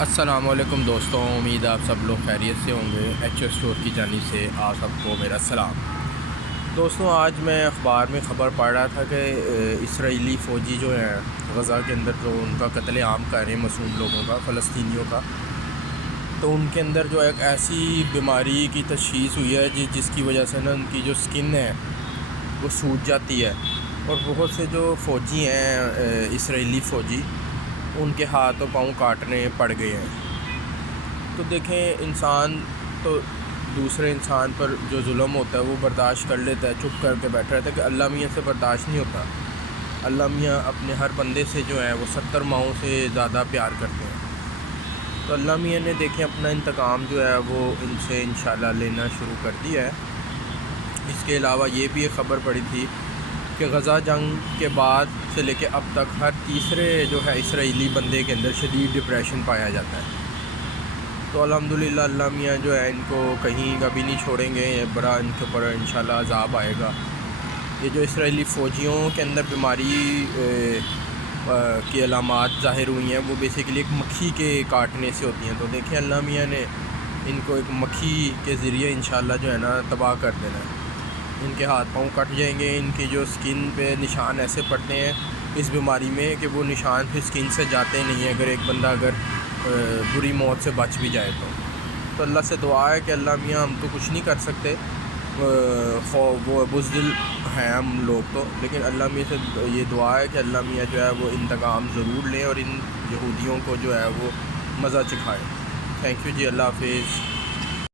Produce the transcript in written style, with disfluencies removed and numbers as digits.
السلام علیکم دوستوں، امید آپ سب لوگ خیریت سے ہوں گے۔ ایچ او اسٹور کی جانب سے آپ سب کو میرا سلام۔ دوستوں، آج میں اخبار میں خبر پڑھ رہا تھا کہ اسرائیلی فوجی جو ہیں غزہ کے اندر جو ان کا قتل عام کر رہے ہیں معصوم لوگوں کا، فلسطینیوں کا، تو ان کے اندر جو ایک ایسی بیماری کی تشخیص ہوئی ہے جس کی وجہ سے نا ان کی جو سکن ہے وہ سوج جاتی ہے، اور بہت سے جو فوجی ہیں اسرائیلی فوجی، ان کے ہاتھ و پاؤں کاٹنے پڑ گئے ہیں۔ تو دیکھیں، انسان تو دوسرے انسان پر جو ظلم ہوتا ہے وہ برداشت کر لیتا ہے، چپ کر کے بیٹھا رہتا ہے کہ اللہ میاں سے برداشت نہیں ہوتا۔ اللہ میاں اپنے ہر بندے سے جو ہے وہ 70 ماؤں سے زیادہ پیار کرتے ہیں۔ تو اللہ میاں نے دیکھیں اپنا انتقام جو ہے وہ ان سے انشاءاللہ لینا شروع کر دیا ہے۔ اس کے علاوہ یہ بھی ایک خبر پڑی تھی کہ غزہ جنگ کے بعد سے لے کے اب تک ہر تیسرے جو ہے اسرائیلی بندے کے اندر شدید ڈپریشن پایا جاتا ہے۔ تو الحمدللہ اللہ میاں جو ہے ان کو کہیں کبھی نہیں چھوڑیں گے، یہ بڑا ان کے اوپر انشاءاللہ عذاب آئے گا۔ یہ جو اسرائیلی فوجیوں کے اندر بیماری کی علامات ظاہر ہوئی ہیں وہ بیسیکلی ایک مکھی کے کاٹنے سے ہوتی ہیں۔ تو دیکھیں اللہ میاں نے ان کو ایک مکھی کے ذریعے انشاءاللہ جو ہے نا تباہ کر دینا ہے۔ ان کے ہاتھ پاؤں کٹ جائیں گے، ان کی جو سکن پہ نشان ایسے پڑتے ہیں اس بیماری میں کہ وہ نشان پھر سکن سے جاتے نہیں ہیں، اگر ایک بندہ بری موت سے بچ بھی جائے تو اللہ سے دعا ہے کہ اللہ میاں ہم تو کچھ نہیں کر سکتے، وہ بزدل ہیں ہم لوگ تو، لیکن اللہ میاں سے یہ دعا ہے کہ اللہ میاں جو ہے وہ انتقام ضرور لیں اور ان یہودیوں کو جو ہے وہ مزہ چکھائیں۔ تھینک یو جی، اللہ حافظ۔